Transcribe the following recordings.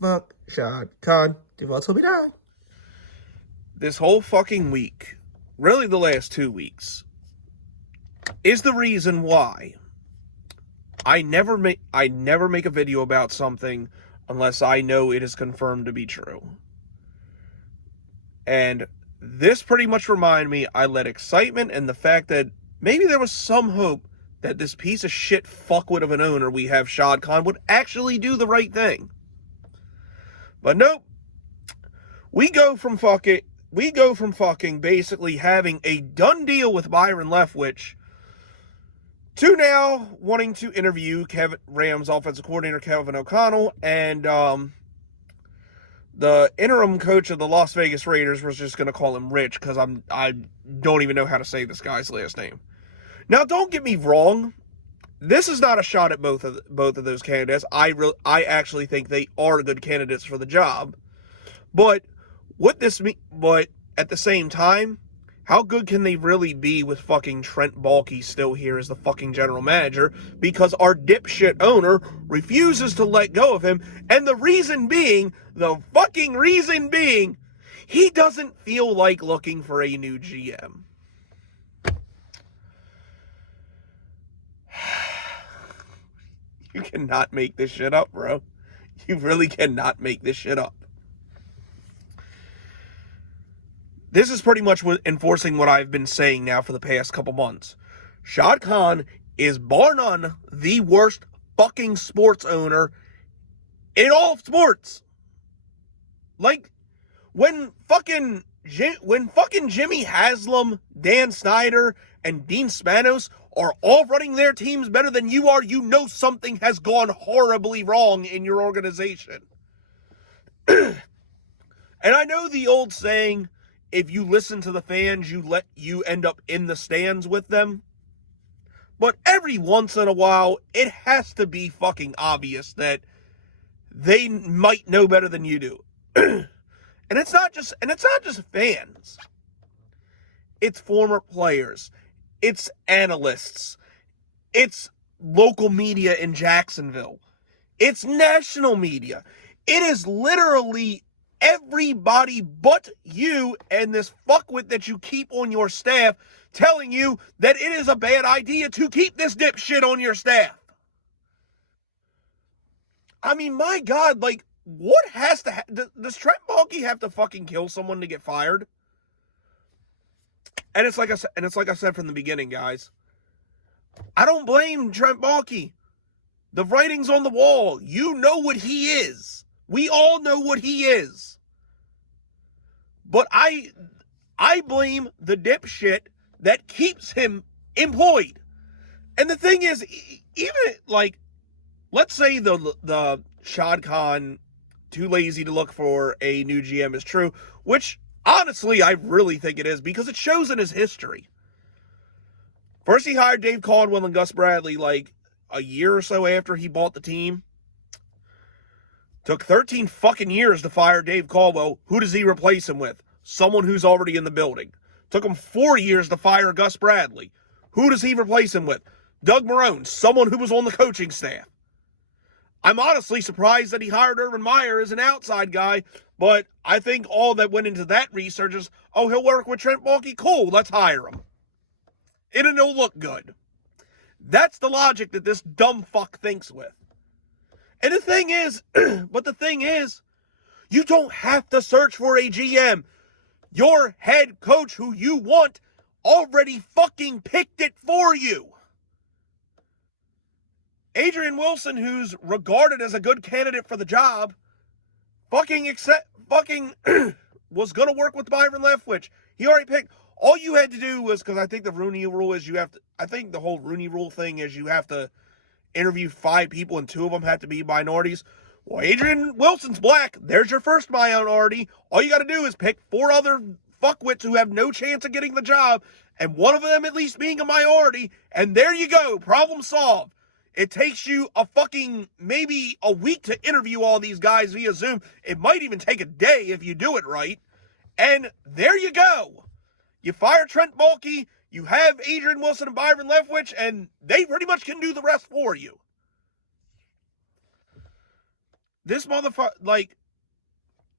Fuck Shad, Kahn, die was will be done. This whole fucking week, really the last 2 weeks, is the reason why I never make a video about something unless I know it is confirmed to be true. And this pretty much reminded me I let excitement and the fact that maybe there was some hope that this piece of shit fuckwit of an owner we have, Shad Khan, would actually do the right thing. But nope. We go from fucking basically having a done deal with Byron Leftwich to now wanting to interview Rams offensive coordinator Kevin O'Connell, and the interim coach of the Las Vegas Raiders, was just going to call him Rich because I don't even know how to say this guy's last name. Now, don't get me wrong. This is not a shot at both of those candidates. I actually think they are good candidates for the job. But but at the same time, how good can they really be with fucking Trent Baalke still here as the fucking general manager, because our dipshit owner refuses to let go of him, and the reason being, he doesn't feel like looking for a new GM. You cannot make this shit up, bro. You really cannot make this shit up. This is pretty much enforcing what I've been saying now for the past couple months. Shad Khan is bar none the worst fucking sports owner in all of sports. Like, when fucking Jimmy Haslam, Dan Snyder, and Dean Spanos are all running their teams better than you are, you know something has gone horribly wrong in your organization. And I know the old saying, if you listen to the fans, you end up in the stands with them. But every once in a while, it has to be fucking obvious that they might know better than you do. And it's not just fans. It's former players. It's analysts. It's local media in Jacksonville. It's national media. It is literally everybody but you and this fuckwit that you keep on your staff telling you that it is a bad idea to keep this dipshit on your staff. I mean, my God, like, what has to does Trent Baalke have to fucking kill someone to get fired? And it's like I said from the beginning, guys. I don't blame Trent Baalke. The writing's on the wall. You know what he is. We all know what he is. But I blame the dipshit that keeps him employed. And the thing is, even like, let's say the Shad Khan too lazy to look for a new GM is true, which honestly I really think it is, because it shows in his history. First he hired Dave Caldwell and Gus Bradley like a year or so after he bought the team. Took 13 fucking years to fire Dave Caldwell. Who does he replace him with? Someone who's already in the building. Took him 4 years to fire Gus Bradley. Who does he replace him with? Doug Marrone, someone who was on the coaching staff. I'm honestly surprised that he hired Urban Meyer as an outside guy, but I think all that went into that research is, oh, he'll work with Trent Baalke? Cool, let's hire him. It'll look good. That's the logic that this dumb fuck thinks with. And the thing is, you don't have to search for a GM. Your head coach who you want already fucking picked it for you. Adrian Wilson, who's regarded as a good candidate for the job, was going to work with Byron Leftwich. He already picked. All you had to do was, because I think the Rooney rule is I think the whole Rooney rule thing is you have to interview 5 people and 2 of them have to be minorities. Well, Adrian Wilson's black. There's your first minority. All you got to do is pick 4 other fuckwits who have no chance of getting the job, and one of them at least being a minority, and there you go. Problem solved. It takes you maybe a week to interview all these guys via Zoom. It might even take a day if you do it right. And there you go. You fire Trent Baalke, You have Adrian Wilson and Byron Leftwich, and they pretty much can do the rest for you. This motherfucker, like,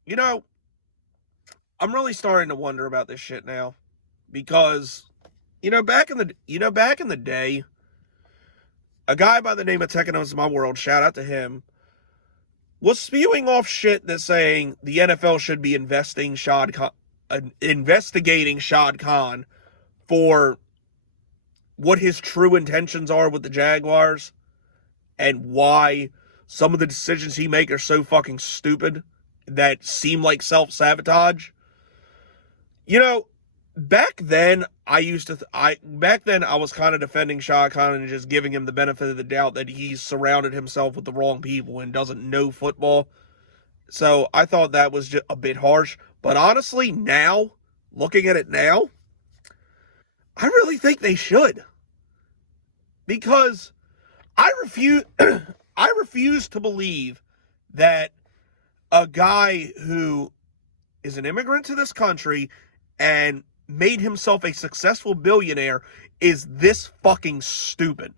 you know, I'm really starting to wonder about this shit now. Because, back in the day, a guy by the name of Tekken My World, shout out to him, was spewing off shit that's saying the NFL should be investigating Shad Kahn for what his true intentions are with the Jaguars and why some of the decisions he makes are so fucking stupid that seem like self-sabotage. Back then I was kind of defending Shad Khan and just giving him the benefit of the doubt that he's surrounded himself with the wrong people and doesn't know football. So I thought that was just a bit harsh. But honestly, now, looking at it now, I really think they should. Because I refuse to believe that a guy who is an immigrant to this country and made himself a successful billionaire is this fucking stupid.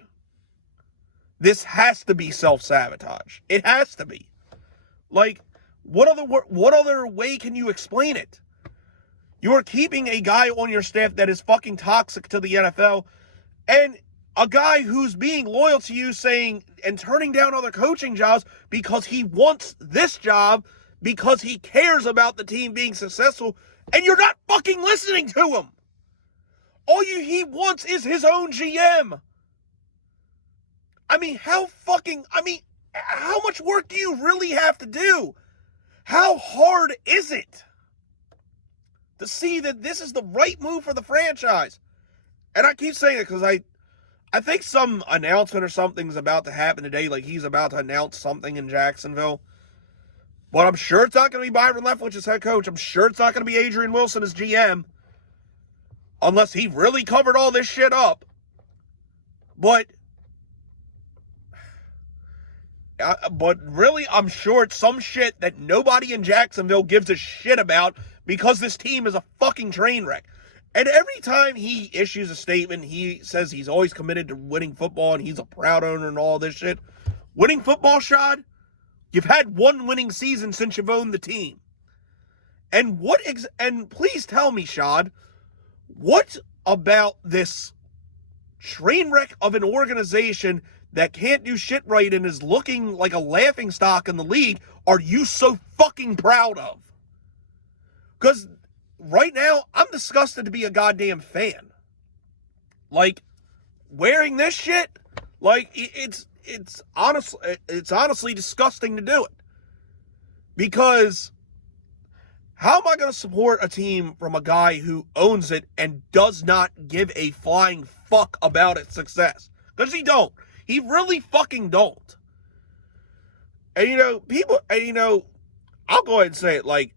This has to be self-sabotage. It has to be. Like, what other way can you explain it? You are keeping a guy on your staff that is fucking toxic to the NFL, and a guy who's being loyal to you saying and turning down other coaching jobs because he wants this job, because he cares about the team being successful, and you're not fucking listening to him. He wants is his own GM. How much work do you really have to do? How hard is it to see that this is the right move for the franchise? And I keep saying it because I think some announcement or something's about to happen today, like he's about to announce something in Jacksonville. But I'm sure it's not going to be Byron Leftwich as head coach. I'm sure it's not going to be Adrian Wilson as GM. Unless he really covered all this shit up. But really, I'm sure it's some shit that nobody in Jacksonville gives a shit about because this team is a fucking train wreck. And every time he issues a statement, he says he's always committed to winning football and he's a proud owner and all this shit. Winning football, Shad? You've had one winning season since you've owned the team. And and please tell me, Shad, what about this train wreck of an organization that can't do shit right and is looking like a laughingstock in the league are you so fucking proud of? Because right now, I'm disgusted to be a goddamn fan. Like, wearing this shit, like, it's honestly disgusting to do it. Because how am I going to support a team from a guy who owns it and does not give a flying fuck about its success? Because he don't. He really fucking don't. And, I'll go ahead and say it, like,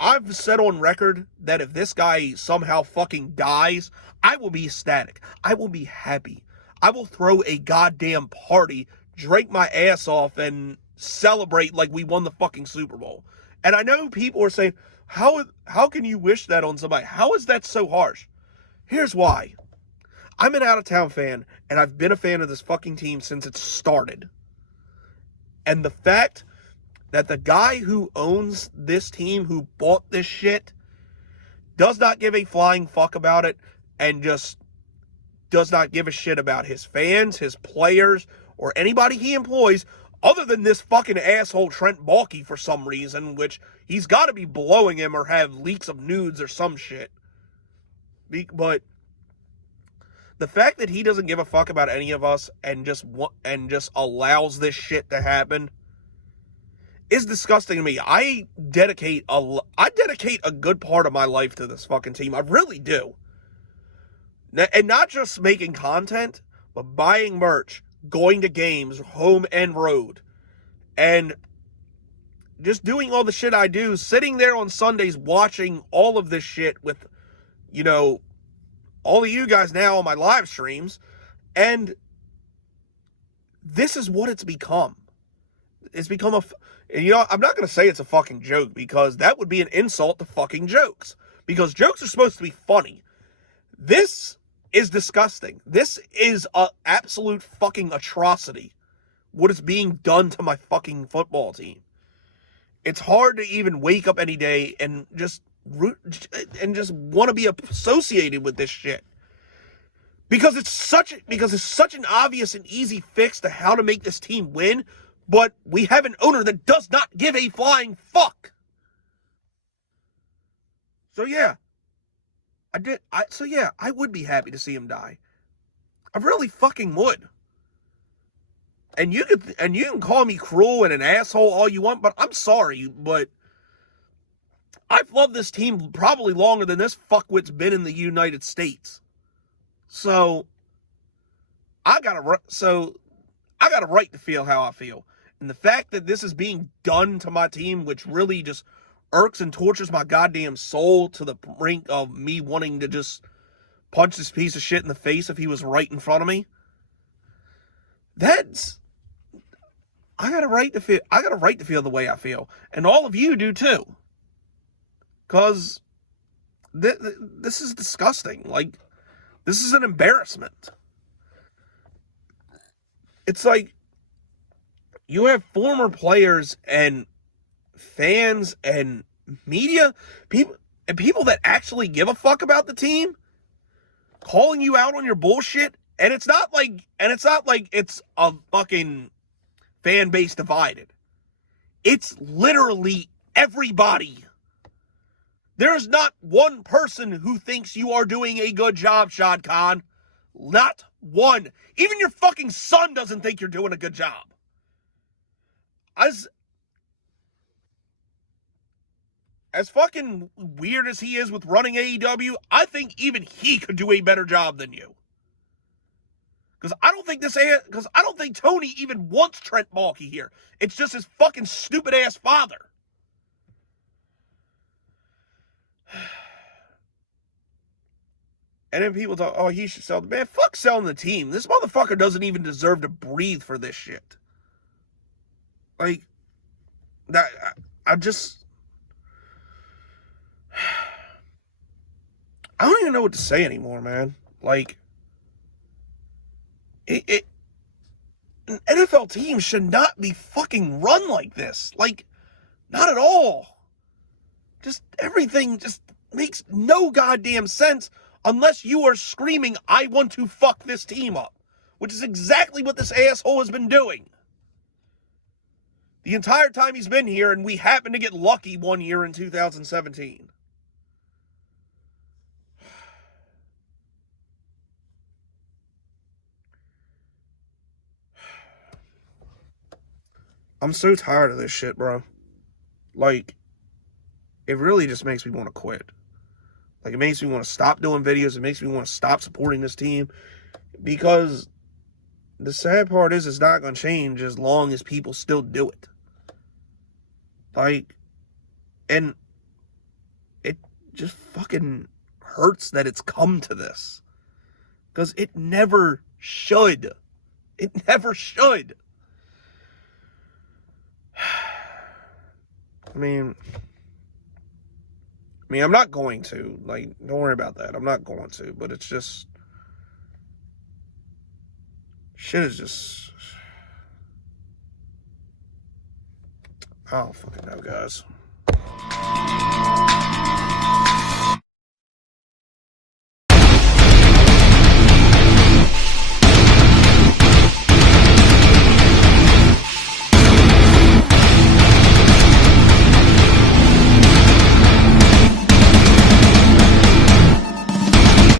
I've said on record that if this guy somehow fucking dies, I will be ecstatic. I will be happy. I will throw a goddamn party, drink my ass off, and celebrate like we won the fucking Super Bowl. And I know people are saying, how can you wish that on somebody? How is that so harsh? Here's why. I'm an out-of-town fan, and I've been a fan of this fucking team since it started. And the fact that the guy who owns this team, who bought this shit, does not give a flying fuck about it and just does not give a shit about his fans, his players, or anybody he employs, other than this fucking asshole Trent Baalke for some reason, which he's got to be blowing him or have leaks of nudes or some shit. But the fact that he doesn't give a fuck about any of us and just allows this shit to happen is disgusting to me. I dedicate a good part of my life to this fucking team. I really do. And not just making content, but buying merch, going to games, home and road, and just doing all the shit I do, sitting there on Sundays watching all of this shit with, all of you guys now on my live streams, and this is what it's become. It's become I'm not going to say it's a fucking joke because that would be an insult to fucking jokes. Because jokes are supposed to be funny. This is disgusting. This is a absolute fucking atrocity. What is being done to my fucking football team. It's hard to even wake up any day and just want to be associated with this shit. Because it's such an obvious and easy fix to how to make this team win, but we have an owner that does not give a flying fuck. So yeah, I would be happy to see him die. I really fucking would. And you can call me cruel and an asshole all you want, but I'm sorry, but I've loved this team probably longer than this fuckwit's been in the United States. So I got a right to feel how I feel. And the fact that this is being done to my team, which really just irks and tortures my goddamn soul to the brink of me wanting to just punch this piece of shit in the face if he was right in front of me. I got a right to feel the way I feel. And all of you do too. Because this is disgusting. Like, this is an embarrassment. It's like you have former players and fans and media, people that actually give a fuck about the team, calling you out on your bullshit, and it's not like it's a fucking fan base divided. It's literally everybody. There's not one person who thinks you are doing a good job, Shad Kahn. Not one. Even your fucking son doesn't think you're doing a good job. As fucking weird as he is with running AEW, I think even he could do a better job than you. Because I don't think Tony even wants Trent Baalke here. It's just his fucking stupid ass father. And then people talk, oh, he should sell the man. Fuck selling the team. This motherfucker doesn't even deserve to breathe for this shit. Like, that, I don't even know what to say anymore, man. Like, an NFL team should not be fucking run like this. Like, not at all. Just everything just makes no goddamn sense unless you are screaming, I want to fuck this team up, which is exactly what this asshole has been doing the entire time he's been here, and we happened to get lucky one year in 2017. I'm so tired of this shit, bro. Like, it really just makes me want to quit. Like, it makes me want to stop doing videos. It makes me want to stop supporting this team. Because the sad part is it's not going to change as long as people still do it. Like, and it just fucking hurts that it's come to this. Because it never should. It never should. I mean, I'm not going to. Like, don't worry about that. I'm not going to. But it's just, shit is just, I don't fucking know, guys.